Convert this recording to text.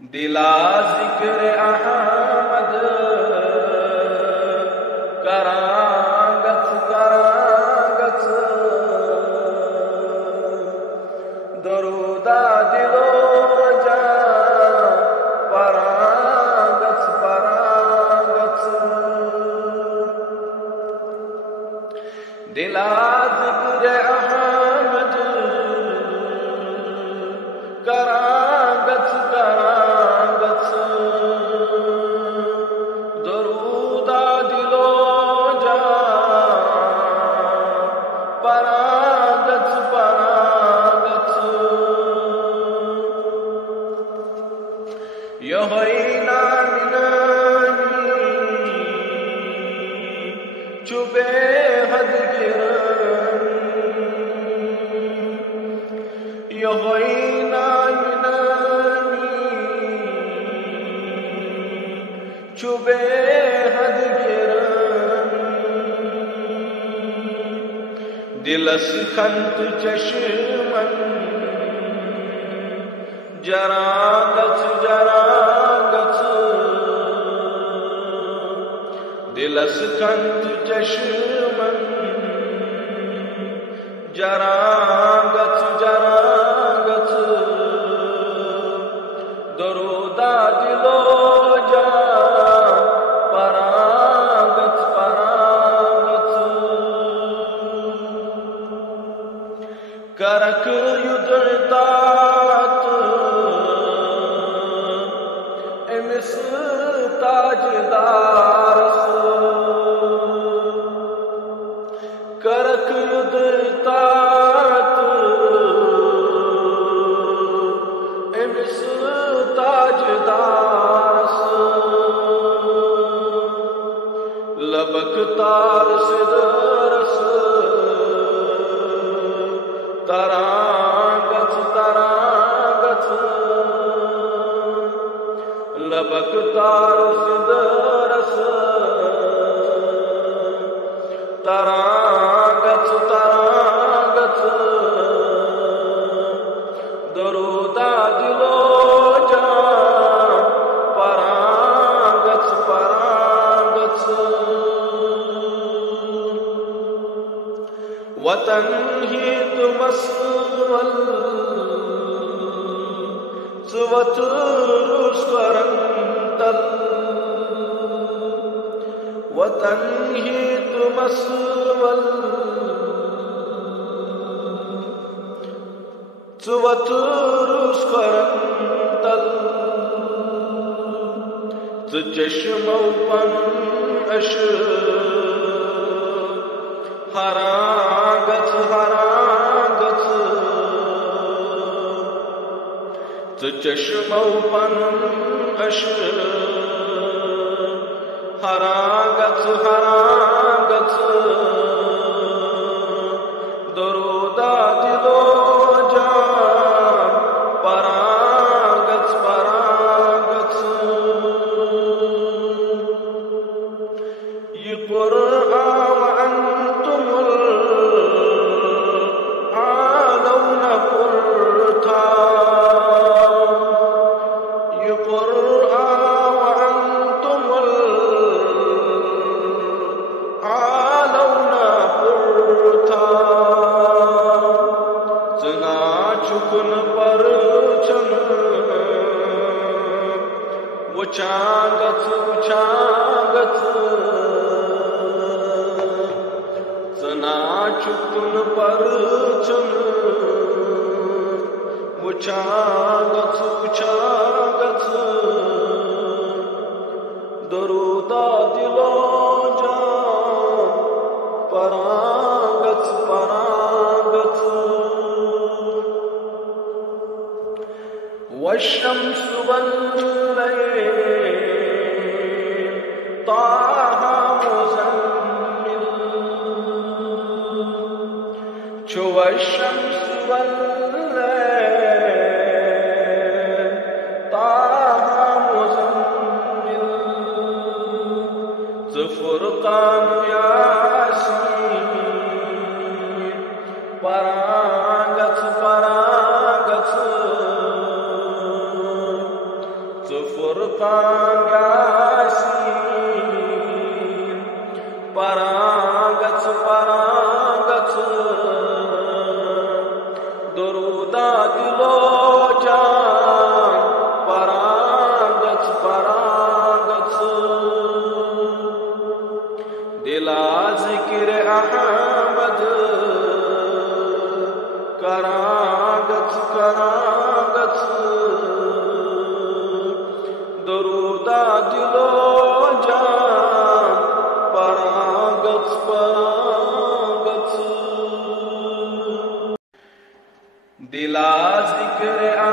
دلا ذکر احمد کرانگت کرانگت درودہ دلو جا پرانگت پرانگت دلا ذکر احمد کرانگت کرانگت درودہ دلو جا پرانگت پرانگت یہوئی نامی نامی چوبے حد گرانی یہوئی نامی نامی چوبے حد گرانی دلس خنت چشمن جرانگت جرانگت دلس خنت چشمن جرانگت جرانگت درودہ دلو جا پرانگت پرانگت کرک یدرتات امس تاجدار کرک یدرتات امس تاجدار لبک تار سدرس ترانگت ترانگت لبک تار سدرس ترانگت ترانگت درودہ دلو جا پرانگت پرانگت وطن ہی تمسول سوت روش کرنتل وطن ہی تمسول سوت روش کرنتل چشمو پن اش حرانگت حرانگت چشمو پن اش حرانگت حرانگت درودہ دلو جا پرانگت پرانگت یہ قرآن وانتم العالون پرتا یہ قرآن وانتم العالون پرتا سنا چکن پرچن وچانگت وچانگت سنا چکن پرچن وچانگت وچانگت درودہ دلو جا پرانگت پرانگت والشمس واللیل طه مزمل چو والشمس واللیل طه مزمل فرقان یاسین پرانگت پرانگت فرقان یاسین پرانگچ درودہ دلو جان پرانگچ دلا ذکر احمد کرانگچ درودہ دلو جان پرانگچ دلا ذکر